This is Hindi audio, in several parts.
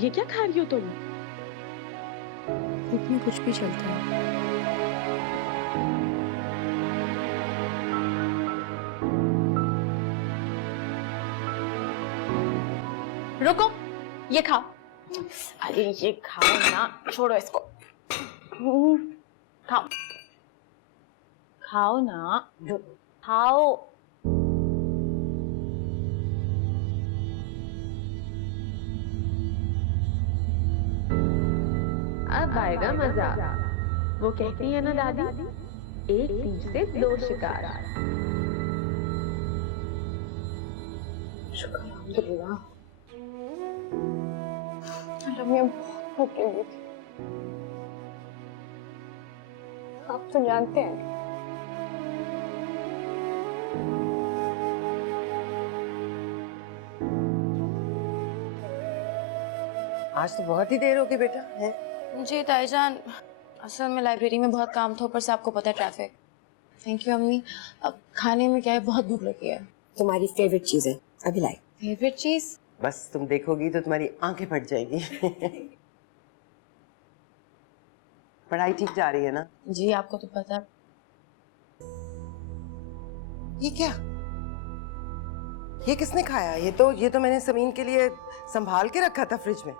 ये क्या खा रही हो तुम? धूप में कुछ भी चलता है। रुको, ये खाओ। अरे ये खाओ ना, छोड़ो इसको। खाओ खाओ ना, खाओ। अब आएगा मजा। वो कहती है ना दादी, एक तीर से दो शिकार। शुक्र अल्हम्दुलिल्लाह। रम्या बहुत भूख लगी थी, आप तो जानते हैं। आज तो बहुत ही देर हो गई बेटा है। जी ताईजान, असल में लाइब्रेरी में बहुत काम था, ऊपर से आपको पता है ट्रैफिक। थैंक यू अम्मी। अब खाने में क्या है, बहुत भूख लगी है। तुम्हारी फेवरेट चीज है, अभी लाई। फेवरेट चीज? बस तुम देखोगी तो तुम्हारी आंखें फट जाएंगी। पढ़ाई ठीक जा रही है ना? जी आपको तो पता है। ये क्या? ये किसने खाया? ये तो मैंने समीन के लिए संभाल के रखा था फ्रिज में।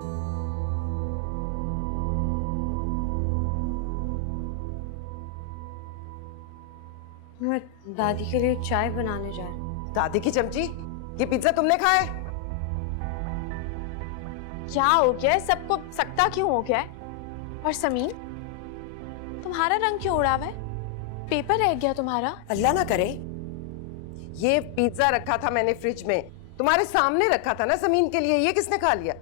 मैं दादी के लिए चाय बनाने जा रही हूँ। दादी की चमची, ये पिज्जा तुमने खाया? क्या हो गया है? सबको सकता क्यों हो गया है? और समीन, तुम्हारा रंग क्यों उड़ा हुआ है? पेपर रह गया तुम्हारा? अल्लाह ना करे। ये पिज्जा रखा था मैंने फ्रिज में, तुम्हारे सामने रखा था ना समीन के लिए, ये किसने खा लिया?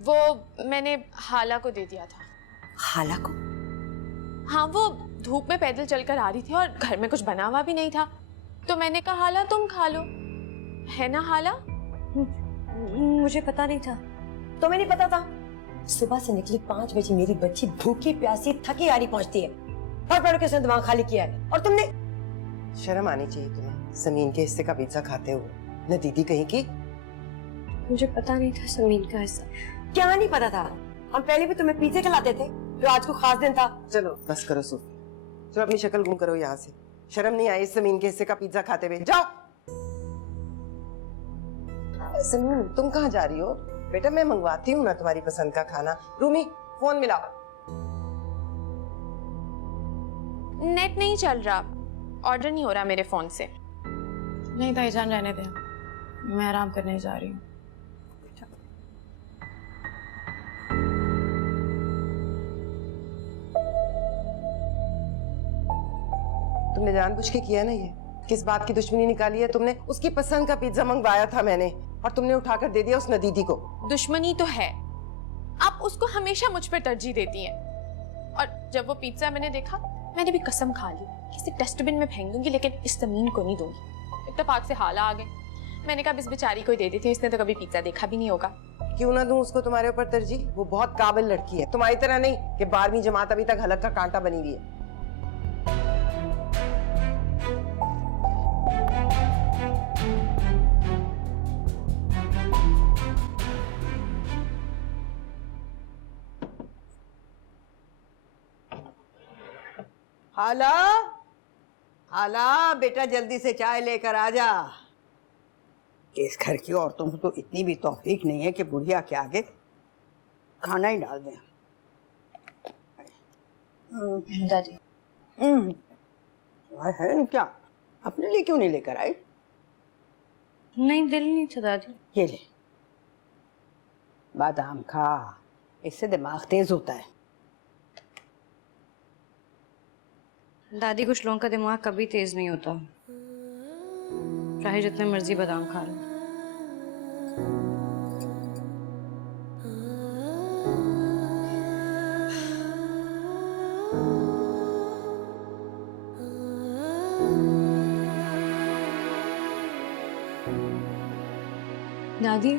वो मैंने हाला को दे दिया था। हाला को? हाँ, वो धूप में पैदल चलकर आ रही थी और घर में कुछ बना हुआ भी नहीं था, तो मैंने कहा हाला तुम खा लो, है ना हाला? मुझे पता नहीं था। तुम्हें नहीं पता था? सुबह से निकली 5 बजे मेरी बच्ची भूखी प्यासी थकी हारी पहुंचती है, और पढ़ के उसने दिमाग खाली किया है, और तुमने। शर्म आनी चाहिए तुम्हें समीन के हिस्से का पिज्जा खाते हुए। न दीदी कहीं की। मुझे पता नहीं था समीन का हिस्सा। क्या नहीं पता था? हम पहले भी तुम्हें पिज्जे खिलाते थे, जो आज को खास दिन था। चलो बस करो सूफी, चलो अपनी शक्ल गुम करो यहाँ से। शर्म नहीं आई समीन के हिस्से का पिज्जा खाते हुए? जाओ। समीन तुम कहाँ जा रही हो? बेटा मैं मंगवाती हूँ ना तुम्हारी पसंद का खाना। रूमी फोन मिलाओ। नेट नहीं चल रहा, ऑर्डर नहीं हो रहा मेरे फोन से। नहीं ताईजान रहने दे, मैं आराम करने जा रही हूँ। तुमने जानबूझ के किया ना ये? किस बात की दुश्मनी निकाली है तुमने? उसकी पसंद का पिज्जा मंगवाया था मैंने और तुमने उठाकर दे दिया उस नदीदी को। दुश्मनी तो है, आप उसको हमेशा मुझ पर तरजीह देती हैं। और जब वो पिज्जा मैंने देखा, मैंने भी कसम खा ली किसी डस्टबिन में फेंक दूंगी, लेकिन इस जमीन को नहीं दूंगी। इत्तेफाक से हाला आ गए, मैंने कहा इस बेचारी को ही दे दी थी, इसने तो कभी पिज्जा देखा भी नहीं होगा। क्यों ना दूं उसको तुम्हारे ऊपर तरजीह? वो बहुत काबिल लड़की है, तुम्हारी तरह नहीं कि 12वीं जमात अभी तक हलक का कांटा बनी हुई है। हाला, हाला बेटा जल्दी से चाय लेकर आ जा। इस घर की औरतों को तो इतनी भी तौफीक नहीं है कि बुढ़िया के आगे खाना ही डाल दें। दादी है क्या? अपने लिए क्यों नहीं लेकर आई? नहीं, दिल नहीं था दादी। ये ले, बादाम खा, इससे दिमाग तेज होता है। दादी कुछ लोगों का दिमाग कभी तेज नहीं होता, चाहे जितने मर्जी बादाम खा लो। दादी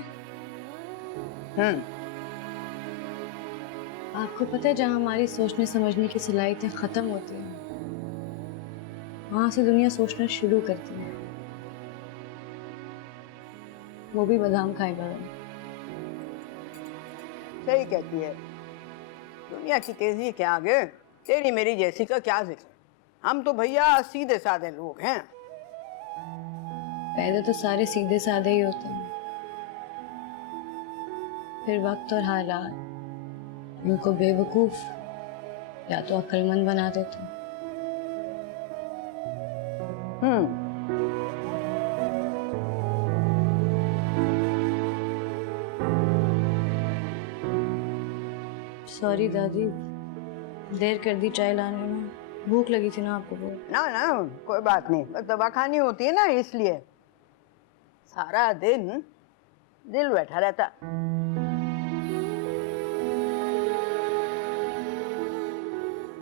आपको पता है, जहाँ हमारी सोचने समझने की सलाहियतें खत्म होती हैं, वहां से दुनिया सोचना शुरू करती है। वो भी बादाम खाए बगैर। सही कहती है, दुनिया की तेजी के आगे तेरी मेरी जैसी का क्या जिक्र। हम तो भैया सीधे साधे लोग हैं। पहले तो सारे सीधे साधे ही होते हैं, फिर वक्त और हालात उनको बेवकूफ या तो अक्लमंद बना देते हैं। सॉरी दादी, देर कर दी चाय लाने में। भूख लगी थी ना आपको बहुत। ना ना कोई बात नहीं, बस दवा खानी होती है ना, इसलिए सारा दिन दिल बैठा रहता।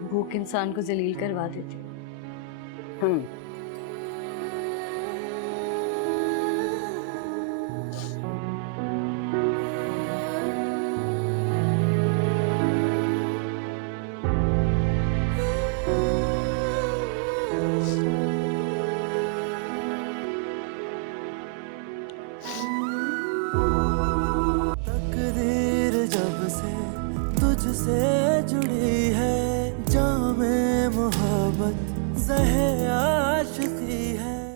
भूख इंसान को जलील करवा देती। हम्म। तकदीर जब से तुझसे जुड़ी है, जामे मोहब्बत ज़हे आशिकी है।